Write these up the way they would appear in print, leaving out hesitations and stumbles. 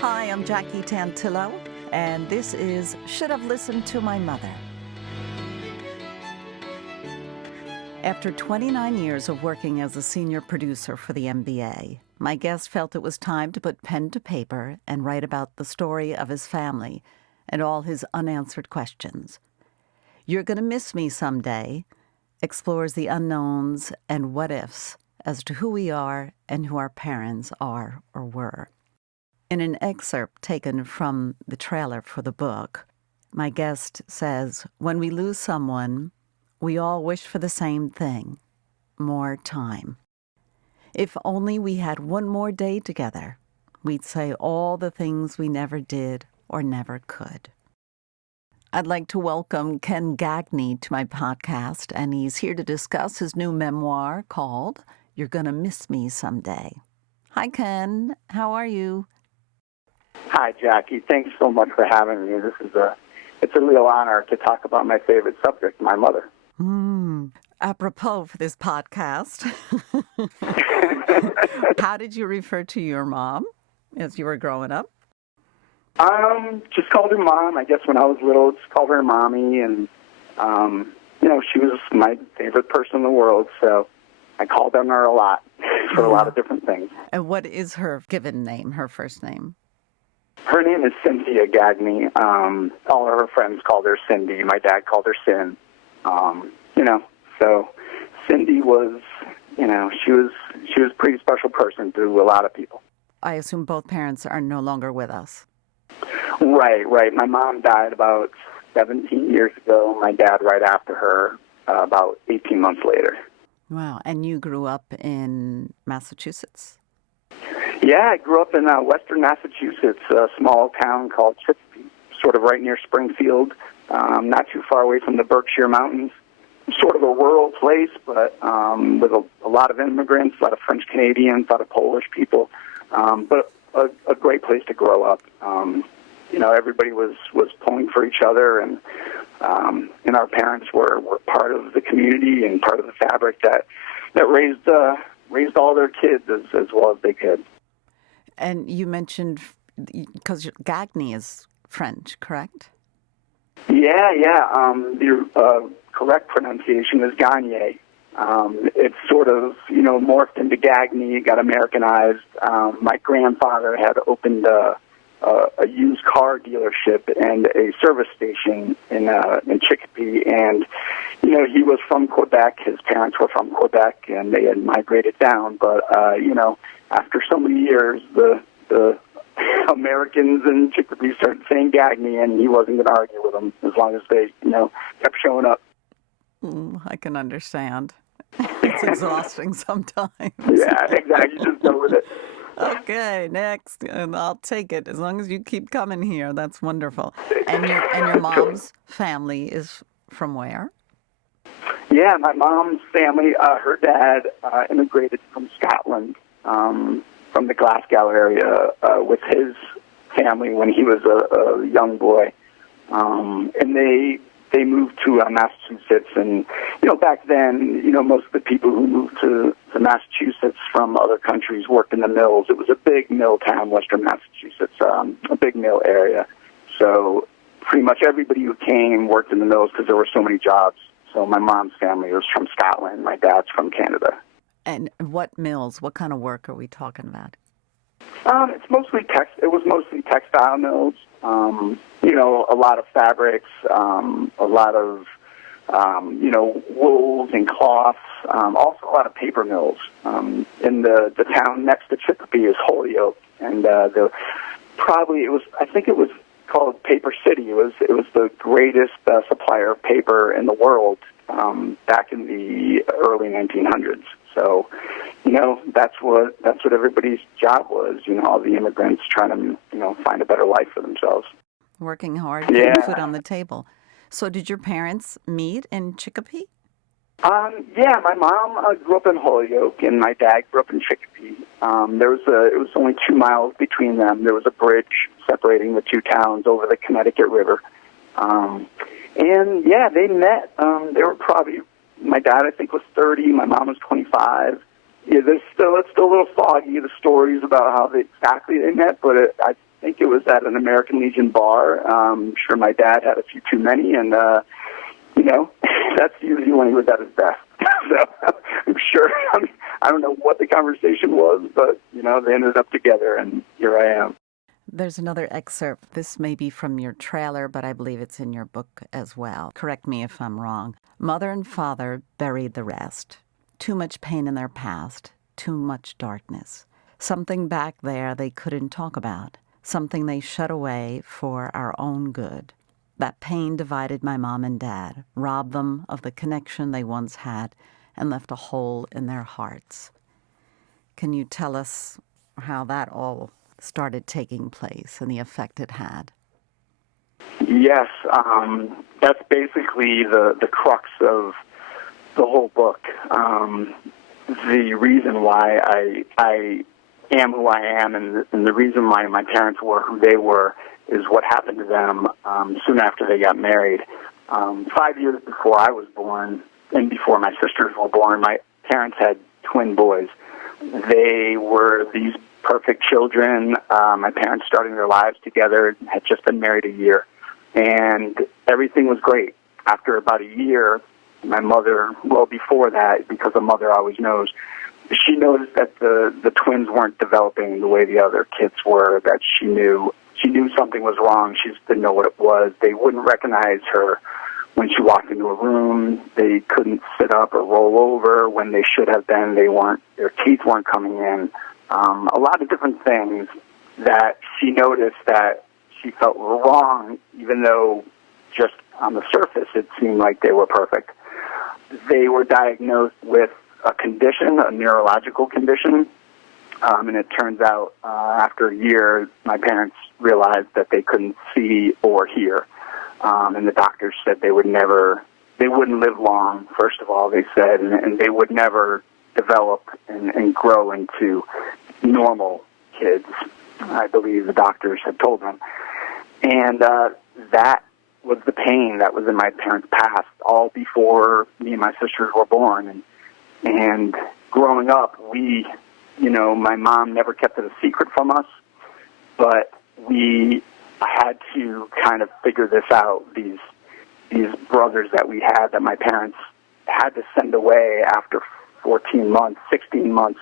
Hi, I'm Jackie Tantillo, and this is Should Have Listened to My Mother. After 29 years of working as a senior producer for the NBA, my guest felt it was time to put pen to paper and write about the story of his family and all his unanswered questions. You're Gonna Miss Me Someday explores the unknowns and what-ifs as to who we are and who our parents are or were. In an excerpt taken from the trailer for the book, my guest says, "When we lose someone, we all wish for the same thing, more time. If only we had one more day together, we'd say all the things we never did or never could." I'd like to welcome Ken Gagne to my podcast, and he's here to discuss his new memoir called You're Gonna Miss Me Someday. Hi, Ken. How are you? Hi, Jackie. Thanks so much for having me. It's a real honor to talk about my favorite subject, my mother. Apropos for this podcast, how did you refer to your mom as you were growing up? Just called her Mom. I guess when I was little, just called her Mommy, and she was my favorite person in the world, so I called on her a lot for a lot of different things. And what is her given name, her first name? Her name is Cynthia Gagne. All of her friends called her Cindy. My dad called her Sin. So Cindy was, she was a pretty special person to a lot of people. I assume both parents are no longer with us. Right. My mom died about 17 years ago. My dad right after her, about 18 months later. Wow. And you grew up in Massachusetts? Yeah, I grew up in western Massachusetts, a small town called Chicopee, sort of right near Springfield, not too far away from the Berkshire Mountains. Sort of a rural place, but with a lot of immigrants, a lot of French Canadians, a lot of Polish people, but a great place to grow up. Everybody was pulling for each other, and our parents were part of the community and part of the fabric that raised all their kids as well as they could. And you mentioned, because Gagne is French, correct? Yeah. The correct pronunciation is Gagne. It's sort of, morphed into Gagne, got Americanized. My grandfather had opened a used car dealership and a service station in Chicopee, and he was from Quebec. His parents were from Quebec, and they had migrated down. But after so many years, the Americans in Chicopee started saying Gagne, and he wasn't going to argue with them as long as they kept showing up. I can understand. It's exhausting sometimes. Yeah, exactly. Just go with it. Okay, next, and I'll take it as long as you keep coming here. That's wonderful. And your mom's family is from where? Yeah, my mom's family. Her dad immigrated from Scotland, from the Glasgow area, with his family when he was a young boy, and they moved to Massachusetts. And back then, most of the people who moved to Massachusetts from other countries worked in the mills. It was a big mill town, western Massachusetts, a big mill area. So pretty much everybody who came worked in the mills because there were so many jobs. So my mom's family was from Scotland. My dad's from Canada. And what mills? What kind of work are we talking about? It's mostly It was mostly textile mills. A lot of fabrics, a lot of wools and cloths. Also a lot of paper mills. In the town next to Chicopee is Holyoke, and I think it was called Paper City. It was the greatest supplier of paper in the world back in the early 1900s. So, that's what everybody's job was. All the immigrants trying to find a better life for themselves. Working hard, getting food on the table. So, did your parents meet in Chicopee? Yeah, my mom grew up in Holyoke, and my dad grew up in Chicopee. It was only 2 miles between them. There was a bridge separating the two towns over the Connecticut River. And yeah, they met. They were probably, my dad I think was 30, my mom was 25. Yeah, it's still a little foggy, the stories about how exactly they met, but I think it was at an American Legion bar. I'm sure my dad had a few too many, and, that's usually when he was at his best. So I'm sure, I don't know what the conversation was, but, they ended up together, and here I am. There's another excerpt. This may be from your trailer, but I believe it's in your book as well. Correct me if I'm wrong. Mother and father buried the rest. Too much pain in their past, too much darkness. Something back there they couldn't talk about, something they shut away for our own good. That pain divided my mom and dad, robbed them of the connection they once had, and left a hole in their hearts. Can you tell us how that all started taking place and the effect it had? Yes, that's basically the crux of the whole book. The reason why I am who I am, and the reason why my parents were who they were, is what happened to them soon after they got married. 5 years before I was born, and before my sisters were born, my parents had twin boys. They were these perfect children. My parents starting their lives together, had just been married a year, and everything was great. After about a year, my mother, well, before that, because a mother always knows, she noticed that the twins weren't developing the way the other kids were, that she knew something was wrong. She just didn't know what it was. They wouldn't recognize her when she walked into a room. They couldn't sit up or roll over when they should have been. Their teeth weren't coming in. A lot of different things that she noticed that she felt were wrong, even though just on the surface it seemed like they were perfect. They were diagnosed with a condition, a neurological condition, and it turns out after a year, my parents realized that they couldn't see or hear, and the doctors said they wouldn't live long, first of all, they said, and they would never develop and grow into normal kids, I believe the doctors had told them. And that was the pain that was in my parents' past, all before me and my sisters were born. And growing up, my mom never kept it a secret from us, but we had to kind of figure this out, these brothers that we had that my parents had to send away after 14 months, 16 months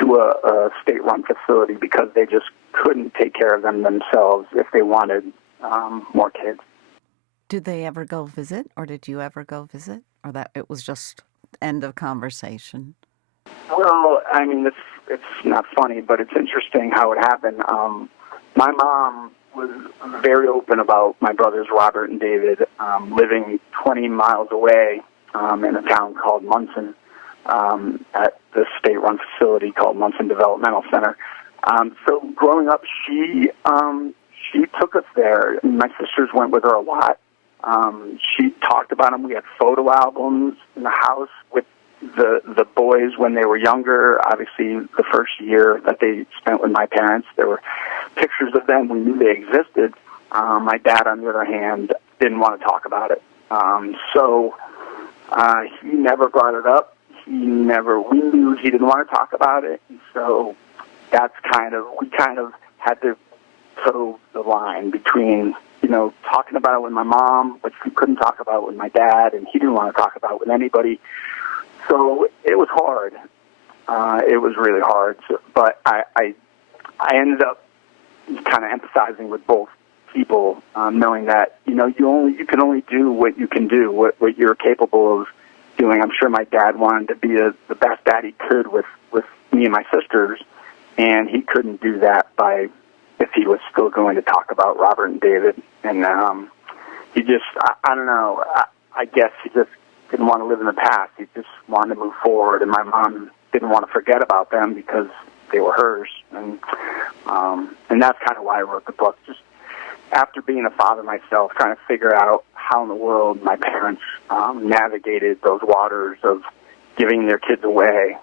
to a state-run facility because they just couldn't take care of them themselves if they wanted more kids. Did they ever go visit, or did you ever go visit, or that it was just end of conversation? Well, I mean, it's not funny, but it's interesting how it happened. My mom was very open about my brothers Robert and David living 20 miles away in a town called Munson at the state-run facility called Munson Developmental Center. So growing up, she took us there. My sisters went with her a lot. She talked about them. We had photo albums in the house with the boys when they were younger. Obviously, the first year that they spent with my parents, there were pictures of them. We knew they existed. My dad, on the other hand, didn't want to talk about it. So he never brought it up. We knew he didn't want to talk about it. And so we kind of had to toe the line between, talking about it with my mom, which we couldn't talk about with my dad, and he didn't want to talk about it with anybody. So it was hard. It was really hard. But I ended up kind of empathizing with both people, knowing that, you can only do what you can do, what you're capable of doing. I'm sure my dad wanted to be the best dad he could with me and my sisters, and he couldn't do that if he was still going to talk about Robert and David. And he just, I don't know, I guess he just didn't want to live in the past. He just wanted to move forward, and my mom didn't want to forget about them because they were hers. And that's kind of why I wrote the book. Just after being a father myself, trying to figure out how in the world my parents navigated those waters of giving their kids away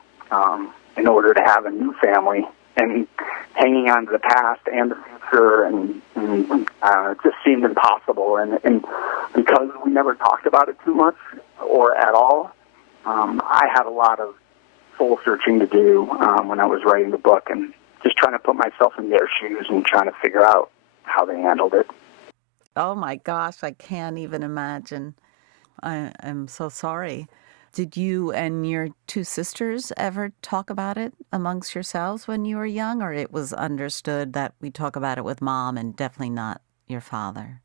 in order to have a new family, and hanging on to the past and the future, and it just seemed impossible. And because we never talked about it too much or at all, I had a lot of soul searching to do when I was writing the book, and just trying to put myself in their shoes and trying to figure out how they handled it. Oh my gosh, I can't even imagine. I'm so sorry. Did you and your two sisters ever talk about it amongst yourselves when you were young, or it was understood that we talk about it with mom and definitely not your father?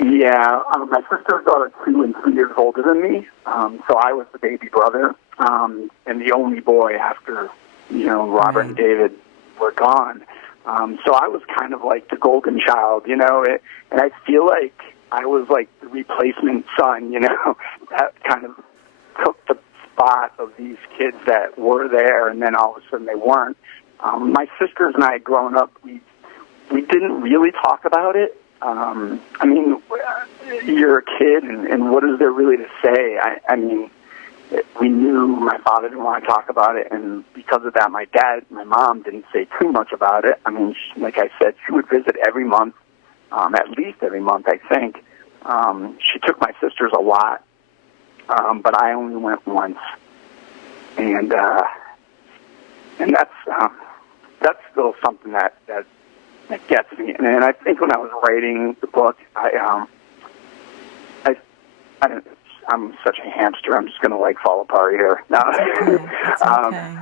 Yeah, my sisters are 2 and 3 years older than me, so I was the baby brother, and the only boy after, Robert and David were gone. So I was kind of like the golden child, and I feel like I was like the replacement son, that kind of took the spot of these kids that were there, and then all of a sudden they weren't. My sisters and I, growing up, we didn't really talk about it. I mean, you're a kid, and what is there really to say? I mean, we knew my father didn't want to talk about it, and because of that, my mom didn't say too much about it. I mean, like I said, she would visit every month, at least every month, I think. She took my sisters a lot, but I only went once, and that's still something that gets me. And I think when I was writing the book, I'm such a hamster. I'm just going to fall apart here. No. It's okay.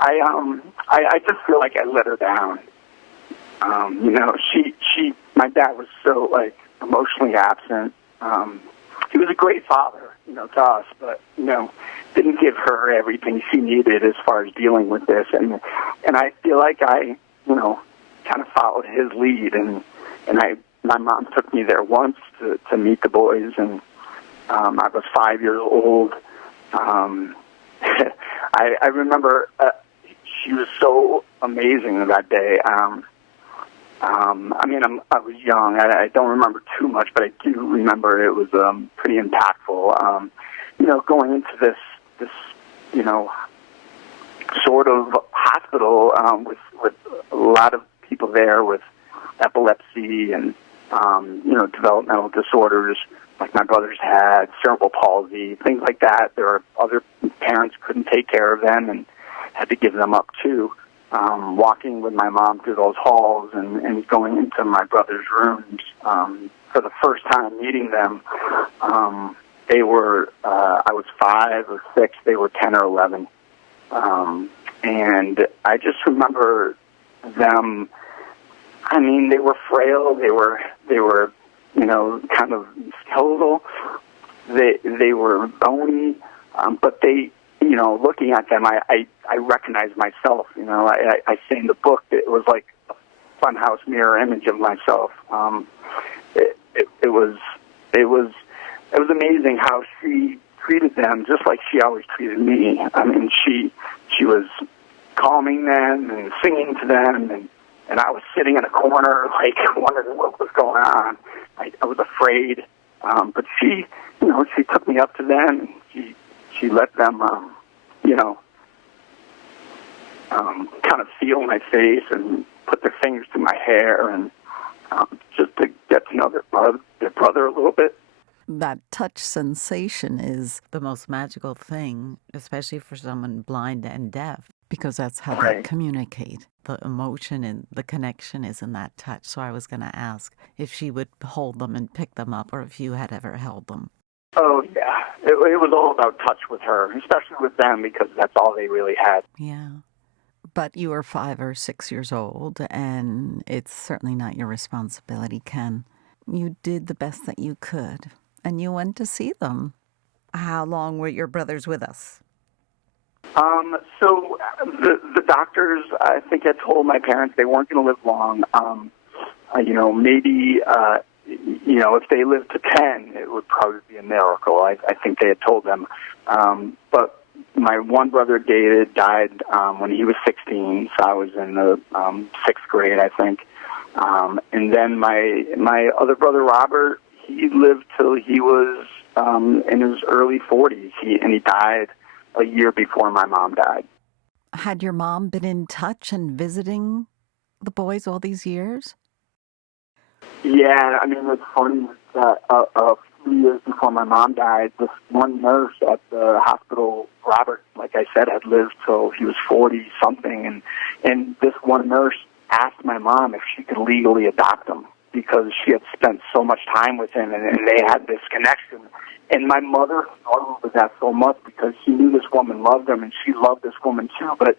I just feel like I let her down. My dad was so emotionally absent. He was a great father, to us, but didn't give her everything she needed as far as dealing with this. And I feel like I, kind of followed his lead, and my mom took me there once to meet the boys, and I was 5 years old. I remember she was so amazing that day. I was young. I don't remember too much, but I do remember it was pretty impactful. Going into this sort of hospital with a lot of people there with epilepsy and developmental disorders like my brothers had, cerebral palsy, things like that. There were other parents couldn't take care of them and had to give them up too. Walking with my mom through those halls and going into my brother's rooms for the first time meeting them. They were, I was 5 or 6, they were 10 or 11. And I just remember them, they were frail, they were kind of skeletal, they were bony, but they, looking at them, I recognized myself. I say in the book that it was like a funhouse mirror image of myself. It was amazing how she treated them, just like she always treated me. She was calming them and singing to them, and I was sitting in a corner, wondering what was going on. I was afraid, but she took me up to them, and she let them, kind of feel my face and put their fingers through my hair, and just to get to know their brother a little bit. That touch sensation is the most magical thing, especially for someone blind and deaf, because that's how they communicate. The emotion and the connection is in that touch. So I was going to ask if she would hold them and pick them up, or if you had ever held them. Oh, yeah. It was all about touch with her, especially with them, because that's all they really had. Yeah. But you were 5 or 6 years old, and it's certainly not your responsibility, Ken. You did the best that you could, and you went to see them. How long were your brothers with us? So the doctors, I think, had told my parents they weren't going to live long. Maybe, if they lived to 10, it would probably be a miracle. I think they had told them. But my one brother, David, died when he was 16, so I was in the 6th grade, I think. And then my other brother, Robert, he lived till he was in his early 40s, and he died a year before my mom died. Had your mom been in touch and visiting the boys all these years? Yeah, it's funny that a few years before my mom died, this one nurse at the hospital, Robert, like I said, had lived till he was 40-something, and this one nurse asked my mom if she could legally adopt him because she had spent so much time with him, and they had this connection. And my mother struggled with that so much because she knew this woman loved him, and she loved this woman too, but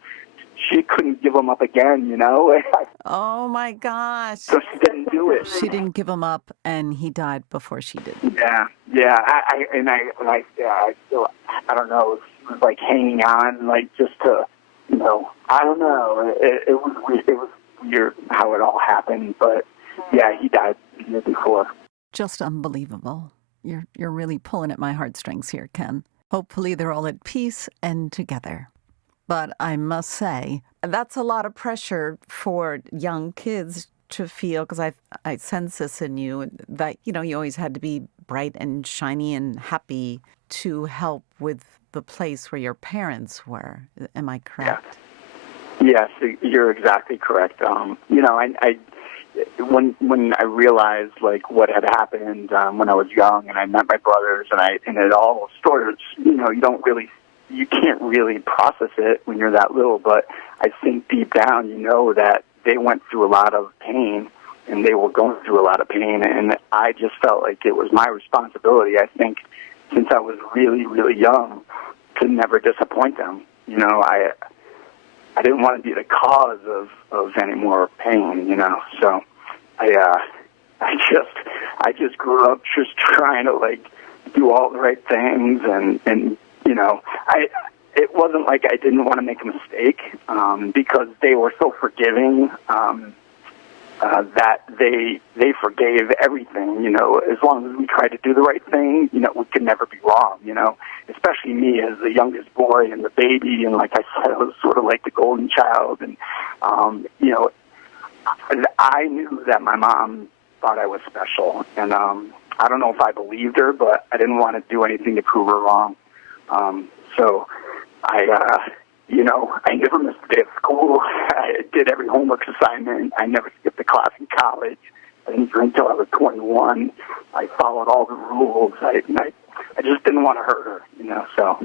she couldn't give him up again, you know? Oh, my gosh. So she didn't do it. She didn't give him up, and he died before she did. Yeah. I still, I don't know, it was like hanging on, like just to, you know, I don't know. It was weird how it all happened, but yeah, he died the year before. Just unbelievable. You're really pulling at my heartstrings here, Ken. Hopefully they're all at peace and together. But I must say, that's a lot of pressure for young kids to feel, because I sense this in you, that, you know, you always had to be bright and shiny and happy to help with the place where your parents were. Am I correct? Yeah. Yes, you're exactly correct. You know, when I realized like what had happened when I was young, and I met my brothers, and it all sort of, you know, you can't really process it when you're that little, but I think deep down you know that they went through a lot of pain, and they were going through a lot of pain, and I just felt like it was my responsibility, I think, since I was really, really young, to never disappoint them. You know, I didn't want to be the cause of any more pain, you know, so I just grew up just trying to, like, do all the right things, and you know, it wasn't like I didn't want to make a mistake, because they were so forgiving, that they forgave everything, you know, as long as we tried to do the right thing, you know, we could never be wrong, you know, especially me as the youngest boy and the baby, and like I said, I was sort of like the golden child, and, you know, I knew that my mom thought I was special, and I don't know if I believed her, but I didn't want to do anything to prove her wrong. So you know, I never missed a day of school. I did every homework assignment. I never skipped a class in college. I didn't drink till I was 21. I followed all the rules. I just didn't want to hurt her, you know, so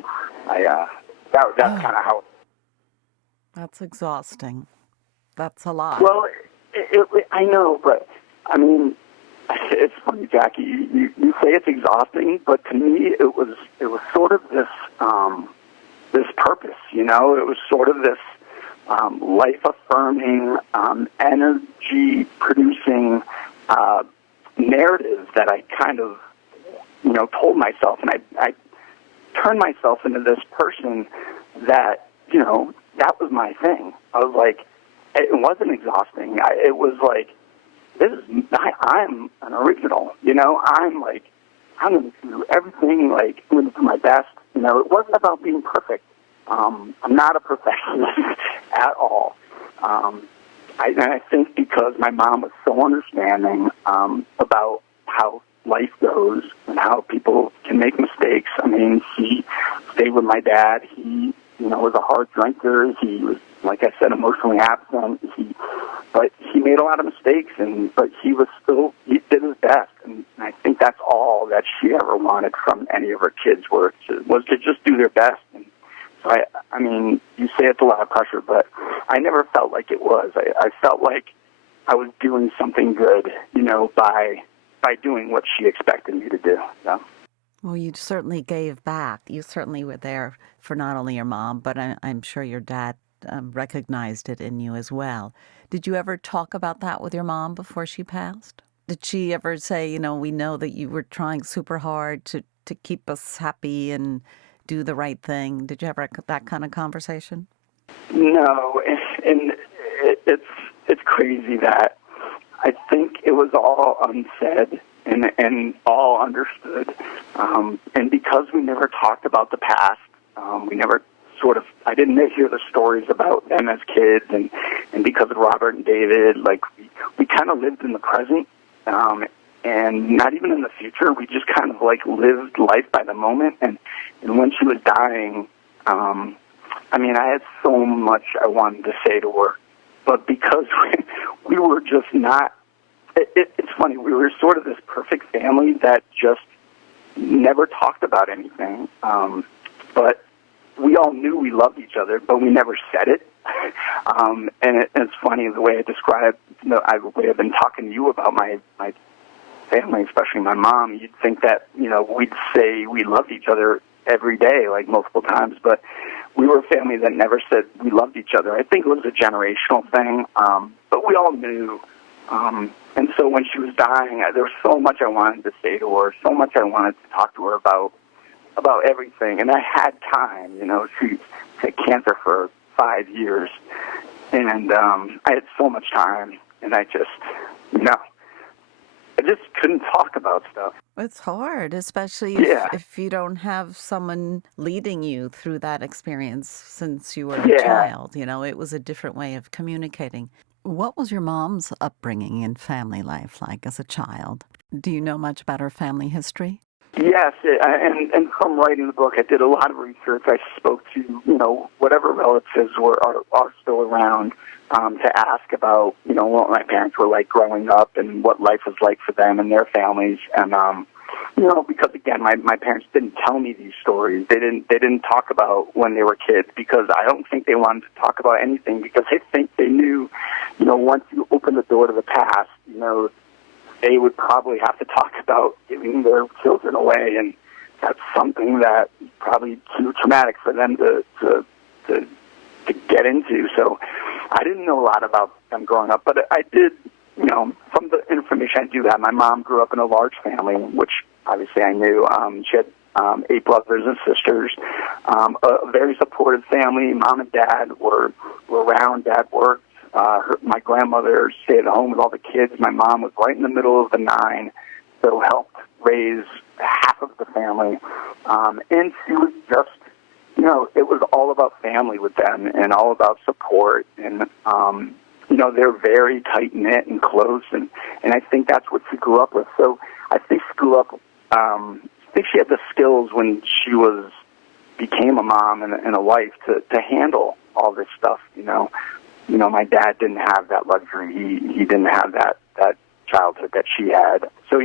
that's kind of how. That's exhausting. That's a lot. Well, I know, but, I mean, it's funny, Jackie. You say it's exhausting, but to me, it was sort of this purpose. You know, it was sort of this life-affirming, energy-producing narrative that I kind of, you know, told myself, and I turned myself into this person that, you know, that was my thing. I was like, it wasn't exhausting. It was like, I'm an original, you know. I'm going to do everything, like, I'm going to do my best. You know, it wasn't about being perfect. I'm not a perfectionist at all. And I think because my mom was so understanding about how life goes and how people can make mistakes. I mean, she stayed with my dad. He, you know, was a hard drinker. He was, like I said, emotionally absent. But he made a lot of mistakes, but he did his best. And I think that's all that she ever wanted from any of her kids was to just do their best. And so I mean, you say it's a lot of pressure, but I never felt like it was. I felt like I was doing something good, you know, by doing what she expected me to do. So. Well, you certainly gave back. You certainly were there for not only your mom, but I'm sure your dad recognized it in you as well. Did you ever talk about that with your mom before she passed? Did she ever say, you know, we know that you were trying super hard to keep us happy and do the right thing? Did you ever have that kind of conversation? No, and it's crazy that I think it was all unsaid and all understood. And because we never talked about the past, we never I didn't hear the stories about them as kids, and because of Robert and David, like, we kind of lived in the present, and not even in the future. We just kind of, like, lived life by the moment, and when she was dying, I mean, I had so much I wanted to say to her, but because we were just not, it's funny, we were sort of this perfect family that just never talked about anything. But we all knew we loved each other, but we never said it. And it's funny the way I describe, the way I've been talking to you about my family, especially my mom. You'd think that, we'd say we loved each other every day, like multiple times, but we were a family that never said we loved each other. I think it was a generational thing, but we all knew. And so when she was dying, there was so much I wanted to say to her, so much I wanted to talk to her about everything. And I had time, she had cancer for 5 years, and I had so much time, and I just couldn't talk about stuff. It's hard, especially if you don't have someone leading you through that experience since you were a child. It was a different way of communicating. What was your mom's upbringing in family life like as a child? Do you know much about her family history? Yes, and from writing the book, I did a lot of research. I spoke to, whatever relatives are still around to ask about, what my parents were like growing up and what life was like for them and their families. And, because, again, my parents didn't tell me these stories. They didn't talk about when they were kids because I don't think they wanted to talk about anything because I think they knew, once you open the door to the past, they would probably have to talk about giving their children away, and that's something that probably too traumatic for them to get into. So I didn't know a lot about them growing up, but I did, from the information I do have, my mom grew up in a large family, which obviously I knew. She had 8 brothers and sisters, a very supportive family. Mom and Dad were around. Dad worked. My grandmother stayed at home with all the kids. My mom was right in the middle of the 9, so helped raise half of the family. And she was just, it was all about family with them and all about support. And, they're very tight-knit and close, and I think that's what she grew up with. So I think she grew up, I think she had the skills when she became a mom and a wife to handle all this stuff, my dad didn't have that luxury. He didn't have that childhood that she had. So,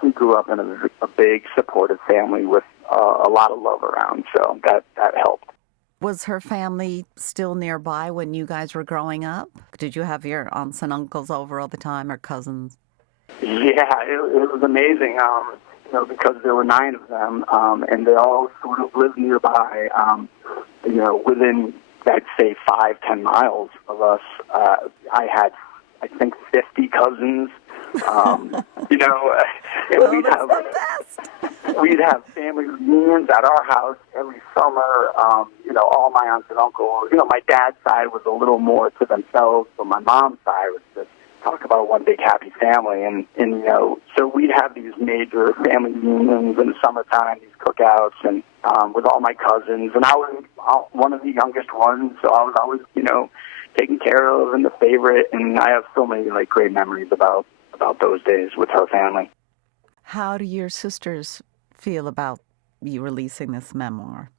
she grew up in a big, supportive family with a lot of love around, so that helped. Was her family still nearby when you guys were growing up? Did you have your aunts and uncles over all the time or cousins? Yeah, it was amazing, because there were 9 of them, and they all sort of lived nearby, within, I'd say, 5-10 miles of us. I had, I think, 50 cousins. We'd have family reunions at our house every summer. All my aunts and uncles. My dad's side was a little more to themselves, but my mom's side was just talk about one big happy family. And so we'd have these major family reunions in the summertime, these cookouts, and with all my cousins. And I was one of the youngest ones, so I was always, taken care of and the favorite. And I have so many great memories about those days with her family. How do your sisters feel about you releasing this memoir?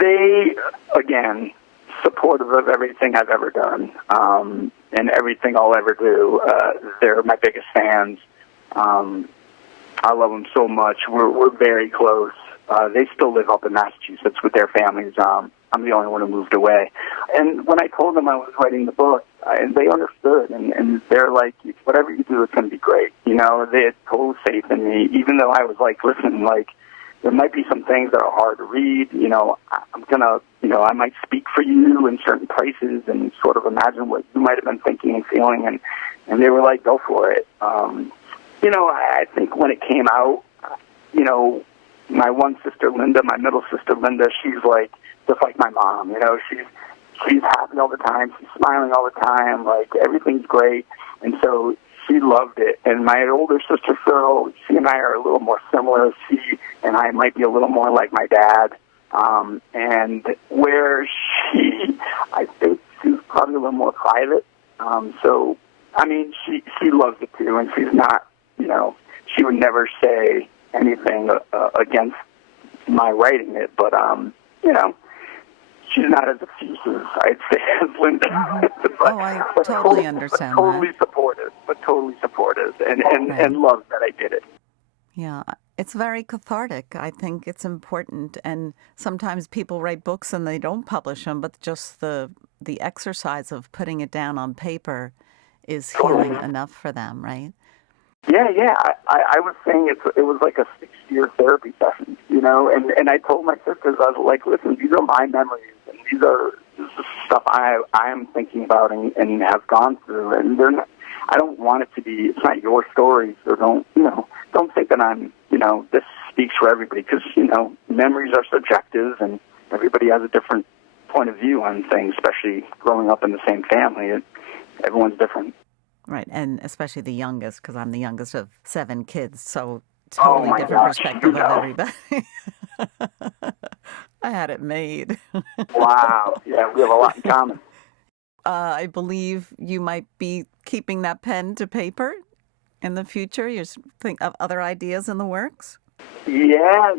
They, again, supportive of everything I've ever done, and everything I'll ever do. They're my biggest fans. I love them so much. We're very close. They still live up in Massachusetts with their families. I'm the only one who moved away. And when I told them I was writing the book, they understood, and they're like, whatever you do, it's going to be great. They had total faith in me, even though I was listen, there might be some things that are hard to read. I'm going to, I might speak for you in certain places and sort of imagine what you might have been thinking and feeling. And they were like, go for it. I think when it came out, my one sister, Linda, my middle sister, Linda, she's just like my mom. She's happy all the time. She's smiling all the time. Everything's great. And so she loved it. And my older sister, Cheryl, she and I are a little more similar. She and I might be a little more like my dad. And where I think she's probably a little more private. So, she loves it too. And she's not, she would never say anything against my writing it. But, she's not as effusive, I'd say, as Linda. I totally understand totally that. Supportive, and loves that I did it. Yeah, it's very cathartic. I think it's important. And sometimes people write books and they don't publish them, but just the exercise of putting it down on paper is healing enough for them, right? Yeah, yeah. I was saying it was like a 6-year therapy session, you know, and I told my sisters, I was like, listen, these are my memories, and this is stuff I am thinking about and have gone through, and they're not, I don't want it to be, it's not your story, so don't think that I'm, this speaks for everybody, because, memories are subjective, and everybody has a different point of view on things, especially growing up in the same family. Everyone's different. Right, and especially the youngest, because I'm the youngest of 7 kids, so Oh totally my different gosh, perspective of everybody. I had it made. Wow, yeah, we have a lot in common. I believe you might be keeping that pen to paper in the future. You think of other ideas in the works? Yeah,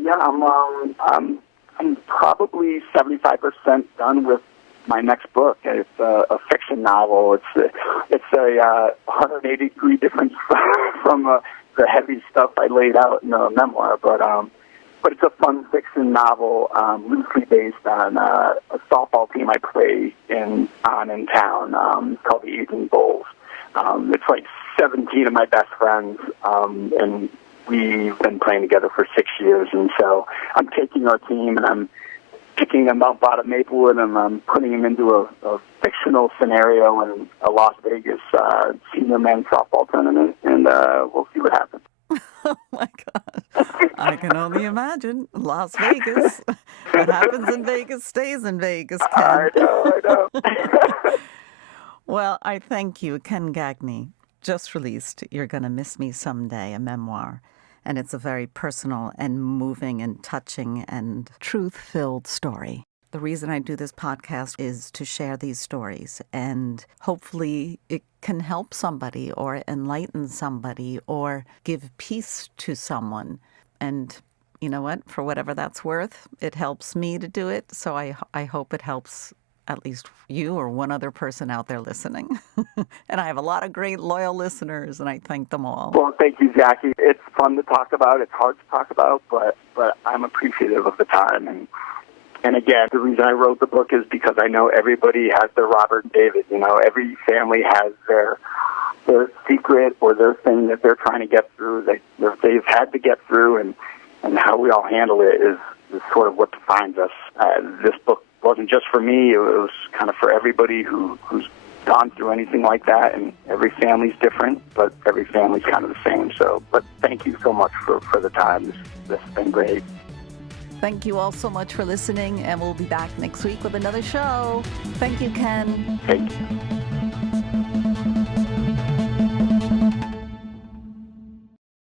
I'm probably 75% done with my next book. It's a fiction novel. It's a 180-degree difference from the heavy stuff I laid out in the memoir. But it's a fun fiction novel, loosely based on a softball team I play in town called the Evening Bulls. It's like 17 of my best friends, and we've been playing together for 6 years. And so I'm taking our team and I'm picking them up out of Maplewood, and I'm putting them into a fictional scenario in a Las Vegas senior men's softball tournament, and we'll see what happens. Oh, my God. I can only imagine. Las Vegas. What happens in Vegas stays in Vegas, Ken. I know. Well, I thank you, Ken Gagne. Just released You're Gonna Miss Me Someday, a memoir. And it's a very personal and moving and touching and truth-filled story. The reason I do this podcast is to share these stories, and hopefully it can help somebody or enlighten somebody or give peace to someone. And you know what? For whatever that's worth, it helps me to do it. So I hope it helps at least you or one other person out there listening. And I have a lot of great, loyal listeners, and I thank them all. Well, thank you, Jackie. It's fun to talk about. It's hard to talk about, but I'm appreciative of the time. And again, the reason I wrote the book is because I know everybody has their Robert and David. Every family has their secret or their thing that they're trying to get through, that they've had to get through, and how we all handle it is sort of what defines us. This book wasn't just for me. It was kind of for everybody who's gone through anything like that, and every family's different, but every family's kind of the same. So, but thank you so much for the time. This has been great. Thank you all so much for listening, and we'll be back next week with another show. Thank you, Ken. Thank you.